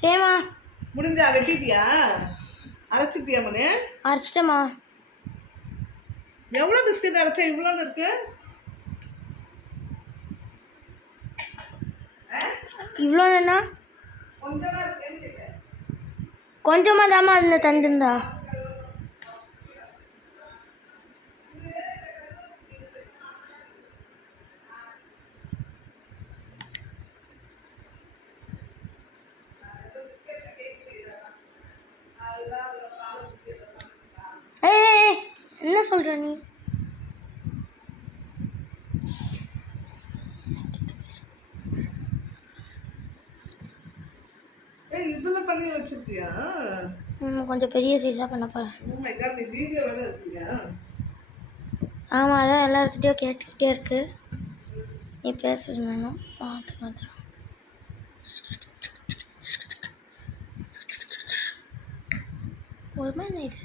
சரிம்மா. முடிஞ்சா வெட்டிட்டியா? அரைச்சிட்டியா மனே? அரைச்சிட்டேம்மா. எவ்வளோ பிஸ்கட் அரைச்சா இவ்வளோன்னு இருக்கு? இவ்வளோண்ணா கொஞ்சமாக தாம்மா அதில் தந்துருந்தா. ஏய் என்ன சொல்கிற நீ? இதுல பண்ணி வச்சிருக்கியா? கொஞ்சம் பெரிய சைஸாக பண்ண போகிறேன். நீ வீடியோ வேலை இருக்கியா? ஆமாம், அதான் எல்லாருக்கிட்டையும் கேட்டுக்கிட்டே இருக்கு. நீ பேசுறது வேணும். பார்த்து ஒரு மாதிரி இது